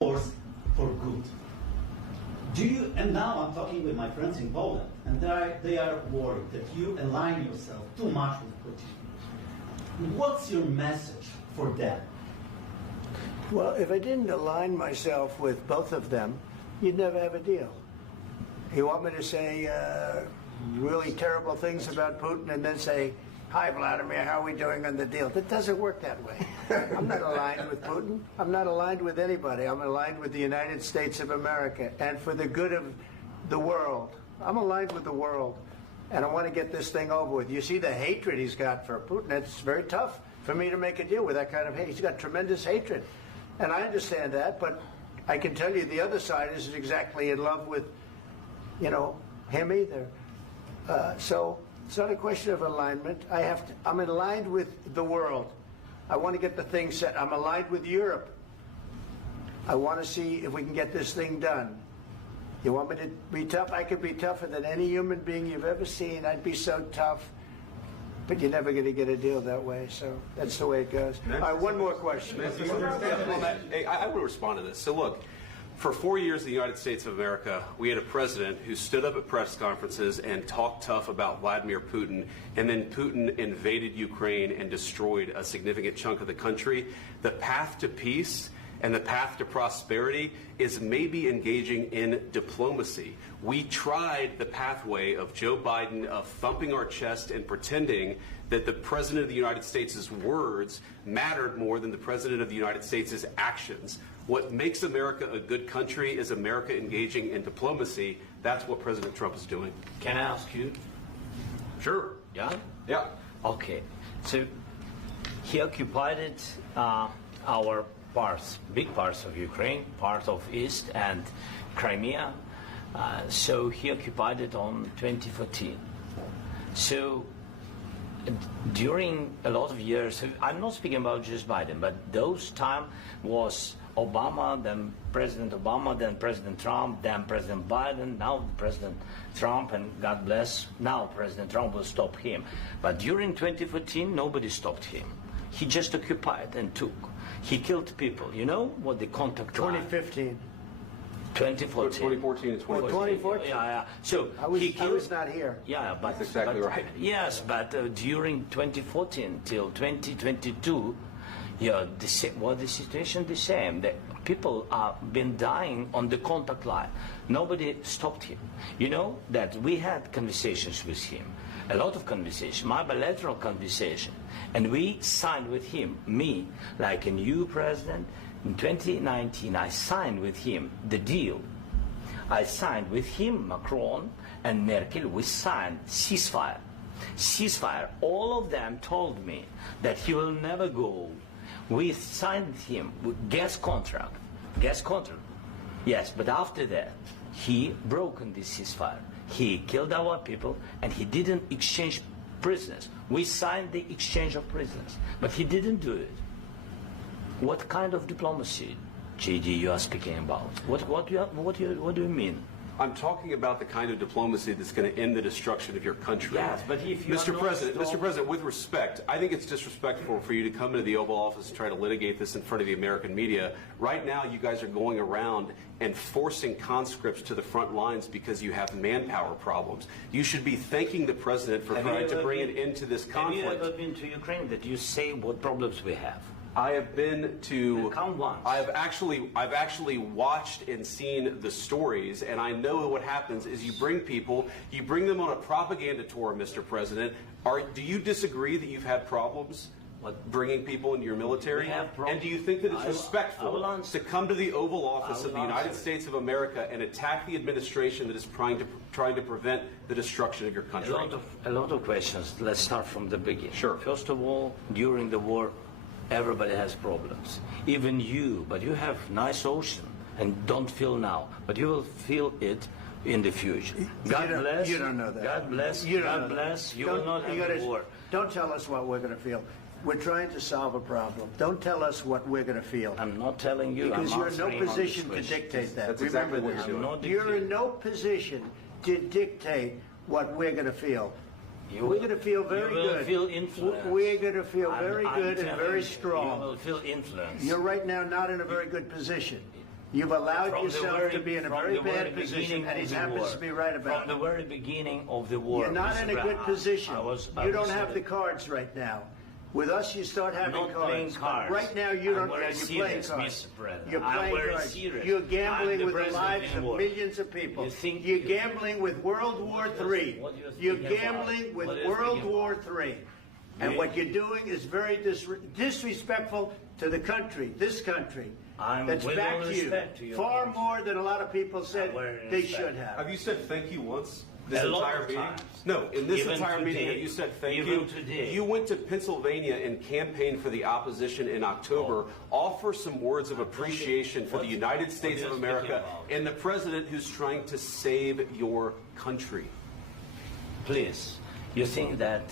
force for good. Do you, and now I'm talking with my friends in Poland, and they are worried that you align yourself too much with Putin. What's your message for them? Well, if I didn't align myself with both of them, you'd never have a deal. You want me to say really terrible things about Putin and then say, "Hi, Vladimir, how are we doing on the deal?" That doesn't work that way. I'm not aligned with Putin. I'm not aligned with anybody. I'm aligned with the United States of America and for the good of the world. I'm aligned with the world, and I want to get this thing over with. You see the hatred he's got for Putin. It's very tough for me to make a deal with that kind of hate. He's got tremendous hatred, and I understand that, but I can tell you the other side isn't exactly in love with, him either. So it's not a question of alignment. I'm aligned with the world. I want to get the thing set. I'm aligned with Europe. I want to see if we can get this thing done. You want me to be tough? I could be tougher than any human being you've ever seen. I'd be so tough. But you're never going to get a deal that way, so that's the way it goes. All right, one more question. I will respond to this. So look, for 4 years in the United States of America, we had a president who stood up at press conferences and talked tough about Vladimir Putin, and then Putin invaded Ukraine and destroyed a significant chunk of the country. The path to peace and the path to prosperity is maybe engaging in diplomacy. We tried the pathway of Joe Biden of thumping our chest and pretending that the President of the United States' words mattered more than the President of the United States' actions. What makes America a good country is America engaging in diplomacy. That's what President Trump is doing. Can I ask you? Sure. Yeah? Yeah. Okay. So he occupied our parts, big parts of Ukraine, part of East and Crimea. So he occupied it on 2014. So during a lot of years, I'm not speaking about just Biden, but those time was Obama, then President Obama, then President Trump, then President Biden, now President Trump, and God bless, now President Trump will stop him. But during 2014, nobody stopped him. He just occupied and took. He killed people. You know what the contact line? 2015. 2014. 2014 and 2014. 2014. Yeah. So I was not here. Yeah, but that's exactly right. Yes, but during 2014 till 2022, yeah, the situation the same. The people have been dying on the contact line. Nobody stopped him. You know that we had conversations with him, a lot of conversations, my bilateral conversation, and we signed with him, me, like a new president. In 2019, I signed with him the deal. I signed with him, Macron and Merkel, we signed ceasefire. Ceasefire, all of them told me that he will never go. We signed with him with gas contract. Yes, but after that, he broken this ceasefire. He killed our people and he didn't exchange prisoners. We signed the exchange of prisoners, but he didn't do it. What kind of diplomacy, JD, you are speaking about? What do you mean? I'm talking about the kind of diplomacy that's going to end the destruction of your country. Yes, but if you Mr. President, with respect, I think it's disrespectful for you to come into the Oval Office and try to litigate this in front of the American media. Right now, you guys are going around and forcing conscripts to the front lines because you have manpower problems. You should be thanking the President for trying to bring an end to this conflict. Have you ever been to Ukraine that you say what problems we have? I have been to. Count once. I've actually watched and seen the stories, and I know what happens is you bring them on a propaganda tour, Mr. President. Do you disagree that you've had problems bringing people into your military? And do you think that it's respectful to come to the Oval Office of the United States of America and attack the administration that is trying to prevent the destruction of your country? A lot of questions. Let's start from the beginning. Sure. First of all, during the war, everybody has problems. Even you, but you have nice ocean and don't feel now, but you will feel it in the future. God bless. You don't know that. God bless. You God bless. You will not have war. Don't tell us what we're going to feel. We're trying to solve a problem. Don't tell us what we're going to feel. I'm not telling you. Because you're in no position to dictate that. That's exactly what you're doing. You're in no position to dictate what we're going to feel. We're going to feel very good. You will feel influence. We're going to feel very good and very strong. You will feel influence. You're right now not in a very good position. You've allowed From the yourself very- to be in a from very the very bad position, beginning and of he the happens war. to be right about From it. the very beginning of the war. You're not Mr. in a good Brown, position. I You don't have the cards right now. With us, you start having not cards. playing cards. Right now, you I'm don't. very You're playing serious, cards. Mr. President. You're I'm playing very cards. serious. You're I'm gambling the with the president lives in of war. millions of people. You think You're you- gambling with World War III. What do you You're think about? gambling with What do you World think War about? III. And what you're doing is very disrespectful to the country, this country. I'm That's with back all to you. respect to your Far country. more than a lot of people said very they respect. should have. Have you said thank you once? This A lot entire of meeting? times. No, in this Even entire meeting, today. have you said thank Even you? today. You went to Pennsylvania and campaigned for the opposition in October. Offer some words of appreciation for the United States what of are you speaking America about? and the president who's trying to save your country. Please, you think that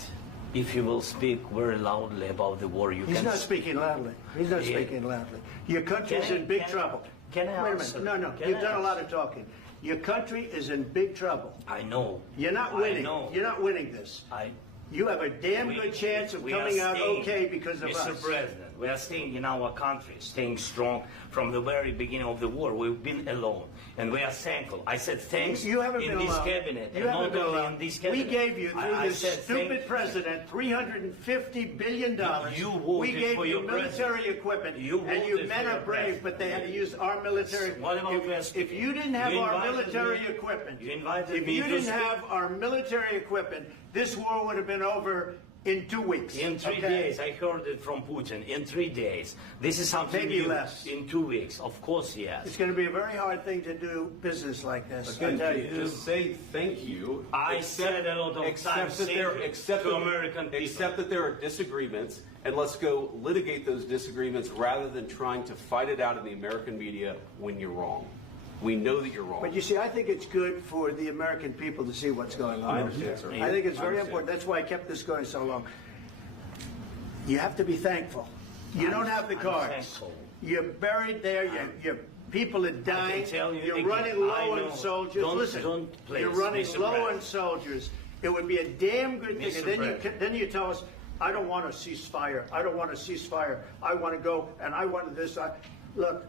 if you will speak very loudly about the war, you He's can... not speaking loudly. He's not Yeah. speaking loudly. Your country's Can I- in big can I- trouble. can I Wait a answer? minute. No, Can you've I done a lot answer? of talking. Your country is in big trouble. I know. You're not I winning. know. You're not winning this. I... You have a damn We- good chance of we are coming out staying, okay because of Mr. us. President, we are staying in our country, staying strong from the very beginning of the war. We've been alone, and we are thankful. I said thanks You haven't in been this alone. cabinet, You and haven't not been only alone. in this We cabinet. gave you, through I this said stupid thank- president, $350 billion. You voted we gave for you your military president. equipment, You and you voted men for are your brave, president. but they had to use our military. What about If you didn't have You our invited military me- equipment, you invited if me you to didn't speak- have our military equipment, this war would have been over in 2 weeks. In 3 okay? days, I heard it from Putin. In 3 days, this is something Maybe new. less. In 2 weeks, of course, yes. It's going to be a very hard thing to do business like this. I Again, tell you. just say thank you. I said a lot of times Except that thank there, you except to that- American people. except that there are disagreements, and let's go litigate those disagreements rather than trying to fight it out in the American media when you're wrong. We know that you're wrong. But you see, I think it's good for the American people to see what's going on. I understand, sir. I think it's I very understand. important. That's why I kept this going so long. You have to be thankful. You don't have the I'm cards. thankful. You're buried there. Your people are dying. tell you You're again, running low I on know. soldiers. Don't- Listen, don't play you're this, running Mr. low on President. soldiers. It would be a damn good thing. Mr. And then President. then you tell us, I don't want a ceasefire. I don't want a ceasefire. I want to go and I want this. Look,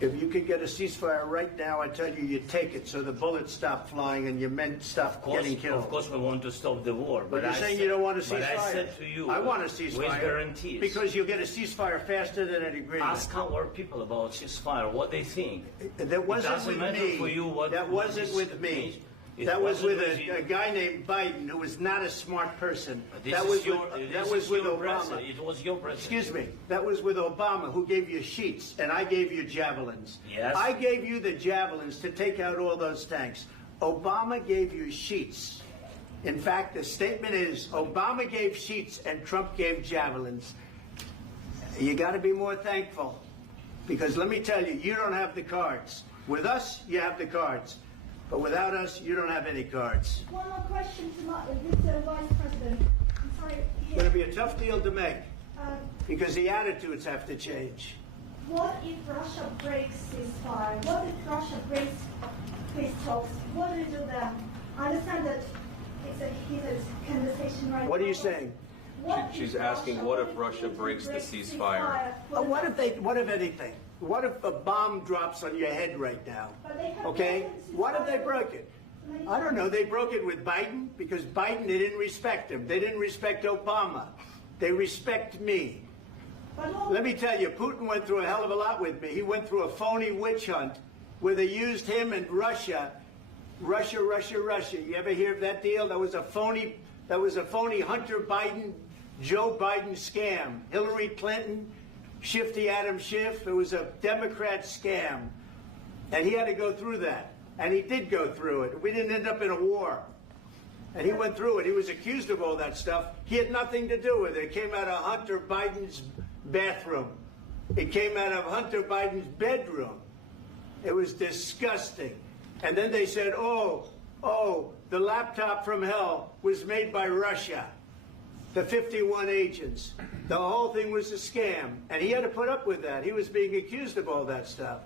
if you could get a ceasefire right now, I tell you, you take it so the bullets stop flying and your men stop getting killed. Of course, we want to stop the war. But you're I saying said- you don't want a ceasefire. But I said to you, I want a ceasefire. with guarantees. Because you'll get a ceasefire faster than an agreement. Ask our people about ceasefire, what they think. That wasn't doesn't with matter me. for you what- that what wasn't is- with me. it That was with wasn't with you. a guy named Biden who was not a smart person. This That is was your, with, this that is was with your Obama. president. It was your president. Excuse me. That was with Obama, who gave you sheets, and I gave you javelins. Yes. I gave you the javelins to take out all those tanks. Obama gave you sheets. In fact, the statement is Obama gave sheets and Trump gave javelins. You got to be more thankful, because let me tell you, you don't have the cards. With us, you have the cards. But without us, you don't have any cards. One more question to Mr. Vice President. I'm sorry. It's going to be a tough deal to make, Um, because the attitudes have to change. what if Russia breaks ceasefire? What if Russia breaks peace talks? What do you do then? I understand that it's a heated conversation right now. What are you saying? What She's if asking, Russia what if Russia breaks the ceasefire? What if anything? What if a bomb drops on your head right now? But they have Okay? broken What if they ceasefire broke it? many I don't know. times. They broke it with Biden because Biden, they didn't respect him. They didn't respect Obama. They respect me. But all- Let me tell you, Putin went through a hell of a lot with me. He went through a phony witch hunt where they used him and Russia. Russia. You ever hear of that deal? That was a phony Hunter Biden, Joe Biden scam. Hillary Clinton, Shifty Adam Schiff. It was a Democrat scam. And he had to go through that. And he did go through it. We didn't end up in a war. And he went through it. He was accused of all that stuff. He had nothing to do with it. It came out of Hunter Biden's bathroom. It came out of Hunter Biden's bedroom. It was disgusting. And then they said, oh, the laptop from hell was made by Russia. The 51 agents. The whole thing was a scam. And he had to put up with that. He was being accused of all that stuff.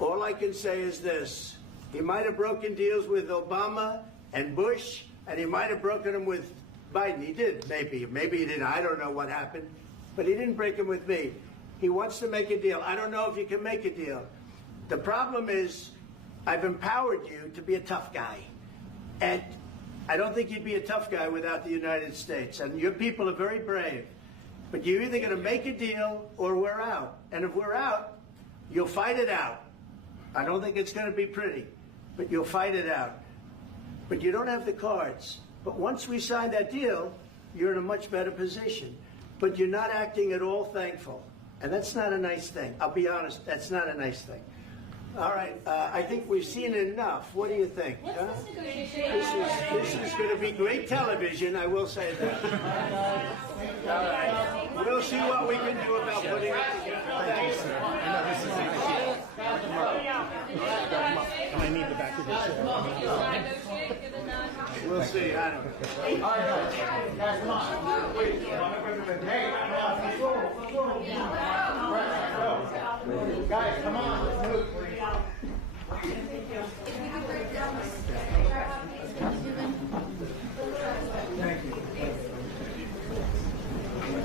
All I can say is this. He might have broken deals with Obama and Bush, and he might have broken them with Biden. He did, maybe. Maybe he didn't. I don't know what happened. But he didn't break them with me. He wants to make a deal. I don't know if you can make a deal. The problem is I've empowered you to be a tough guy. And I don't think you'd be a tough guy without the United States. And your people are very brave. But you're either going to make a deal or we're out. And if we're out, you'll fight it out. I don't think it's going to be pretty, but you'll fight it out. But you don't have the cards. But once we sign that deal, you're in a much better position. But you're not acting at all thankful. And that's not a nice thing. I'll be honest, that's not a nice thing. All right, I think we've seen enough. What do you think? Huh? This is going to be great television, I will say that. All right. We'll see what we can do about putting it together. Thank you, sir. I know this is I need the back of the chair. We'll see. I don't know. All right, guys, come on. Wait. Hey, guys, come on.